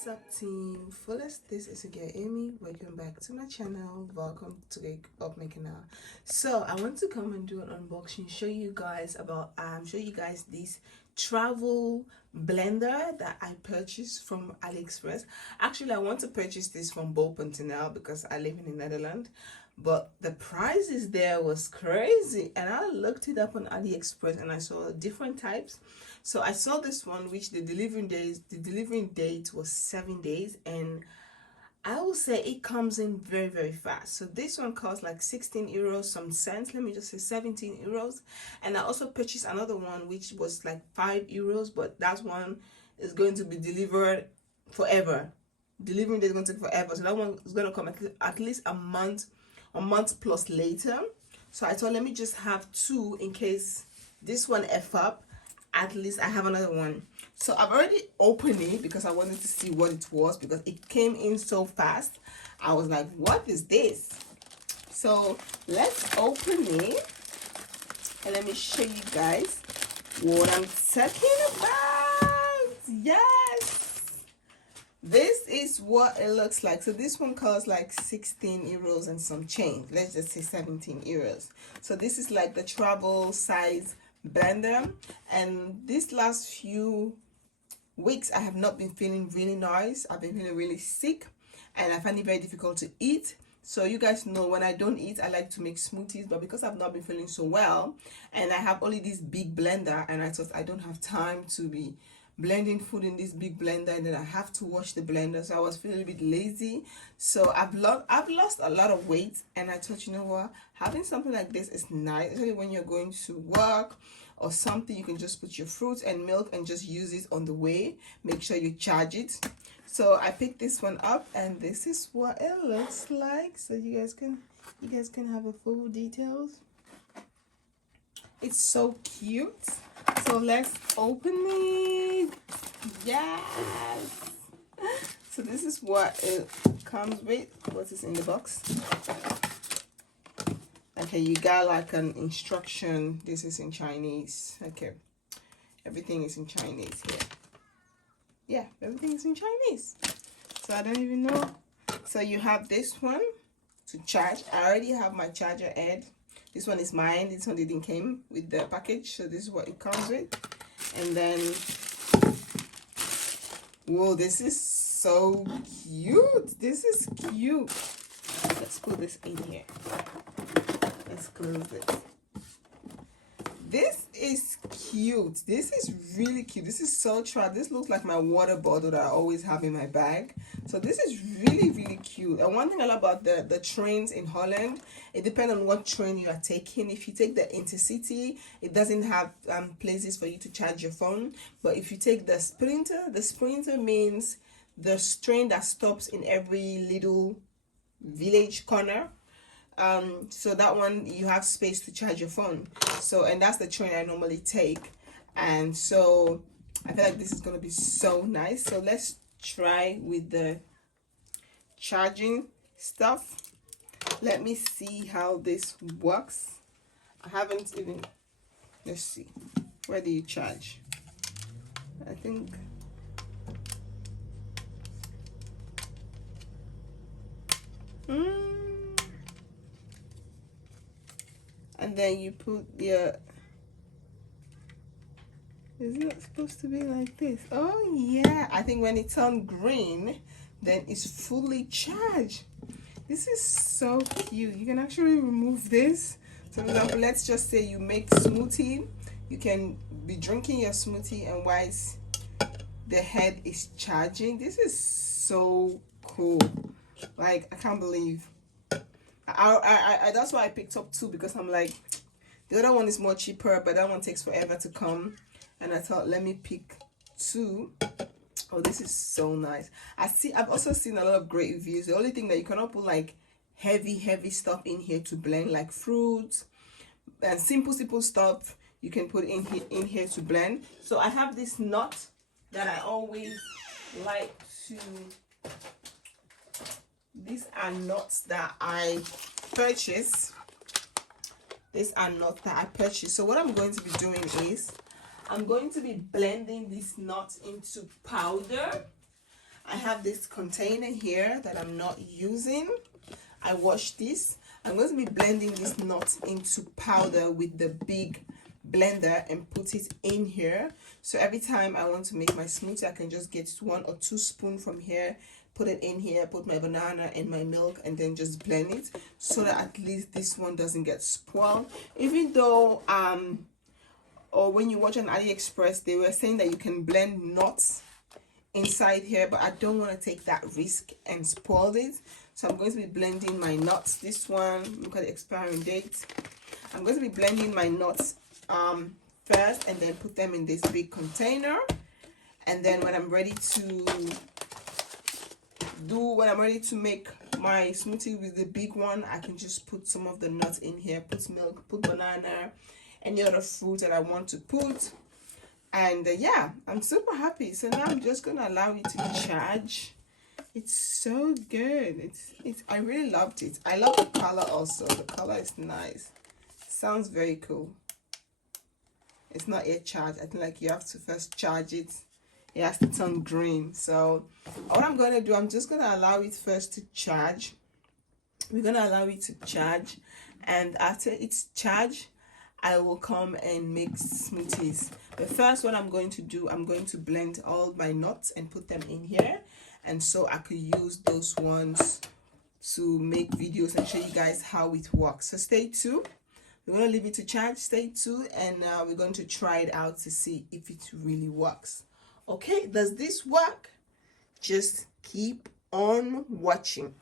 What's up, team Fullest? This is again Amy. Welcome back to my channel. Welcome to the up my canal. So I want to come and do an unboxing, show you guys this travel blender that I purchased from AliExpress. Actually, I want to purchase this from bol.nl because I live in the Netherlands, but the prices there was crazy, and I looked it up on AliExpress and I saw different types. So I saw this one which the delivering date was 7 days, and I will say it comes in very fast. So this one costs like 16 euros some cents, let me just say 17 euros. And I also purchased another one which was like 5 euros, but that one is going to be delivered forever. Delivering day is going to take forever, so that one is going to come at least a month plus later. So I thought, let me just have two in case this one F up. At least I have another one. So I've already opened it because I wanted to see what it was, because it came in so fast. I was like, what is this? So let's open it and let me show you guys what I'm talking about. Yes, this is what it looks like. So this one costs like 16 euros and some change. Let's just say 17 euros. So this is like the travel size blender, and this last few weeks I have not been feeling really nice. I've been feeling really sick and I find it very difficult to eat. So you guys know when I don't eat, I like to make smoothies, but because I've not been feeling so well and I have only this big blender, and I thought I don't have time to be blending food in this big blender, and then I have to wash the blender, so I was feeling a bit lazy. So I've lost a lot of weight, and I thought, you know what, having something like this is nice, especially when you're going to work or something. You can just put your fruits and milk and just use it on the way. Make sure you charge it. So I picked this one up, and this is what it looks like, so you guys can have a full details. It's so cute. So let's open it. Yes. So this is what it comes with. What is in the box? Okay, you got like an instruction. This is in Chinese. Okay, everything is in Chinese here. Yeah, everything is in Chinese. So I don't even know. So you have this one to charge. I already have my charger head. This one is mine. This one didn't came with the package, so this is what it comes with. And then, whoa, this is so cute. This is cute. Let's put this in here. Let's close this. This is cute. This is really cute. This is so trad. This looks like my water bottle that I always have in my bag. So this is really cute. And one thing I love about the trains in Holland, it depends on what train you are taking. If you take the intercity, it doesn't have places for you to charge your phone. But if you take the sprinter means the train that stops in every little village corner. So that one you have space to charge your phone. So, and that's the train I normally take, and so I feel like this is gonna be so nice. So let's try with the charging stuff. Let me see how this works. I haven't even, let's see, where do you charge? I think and then you put your, is it supposed to be like this? Oh yeah, I think when it's on green, then it's fully charged. This is so cute. You can actually remove this. So for example, let's just say you make smoothie. You can be drinking your smoothie, and whilst the head is charging. This is so cool. Like, I can't believe. I that's why I picked up two, because I'm like, the other one is more cheaper, but that one takes forever to come, and I thought, let me pick two. Oh, this is so nice. I've also seen a lot of great reviews. The only thing that you cannot put like heavy stuff in here to blend, like fruits and simple stuff you can put in here to blend. So I have this nut that I always like to, these are nuts that I purchase. These are nuts that I purchased. So what I'm going to be doing is I'm going to be blending this nut into powder, I have this container here that I'm not using. I washed this. I'm going to be blending this nut into powder with the big blender and put it in here. So every time I want to make my smoothie, I can just get 1 or 2 spoons from here, put it in here, put my banana and my milk, and then just blend it so that at least this one doesn't get spoiled. Even though or when you watch on AliExpress, they were saying that you can blend nuts inside here, but I don't want to take that risk and spoil it. So I'm going to be blending my nuts. This one, look at the expiring date. I'm going to be blending my nuts first, and then put them in this big container. And then when I'm ready to make my smoothie with the big one, I can just put some of the nuts in here, put milk, put banana, any other fruit that I want to put. And yeah, I'm super happy. So now I'm just gonna allow it to charge. It's so good. I really loved it. I love the color also. The color is nice. Sounds very cool. It's not yet charged. I think like you have to first charge it. It has to turn green. So what I'm gonna do, I'm just gonna allow it first to charge. We're gonna allow it to charge, and after it's charged, I will come and make smoothies. But first, what I'm going to do, I'm going to blend all my nuts and put them in here, and so I could use those ones to make videos and show you guys how it works. So stay tuned. We're going to leave it to charge. Stay tuned, and we're going to try it out to see if it really works. Okay, does this work? Just keep on watching.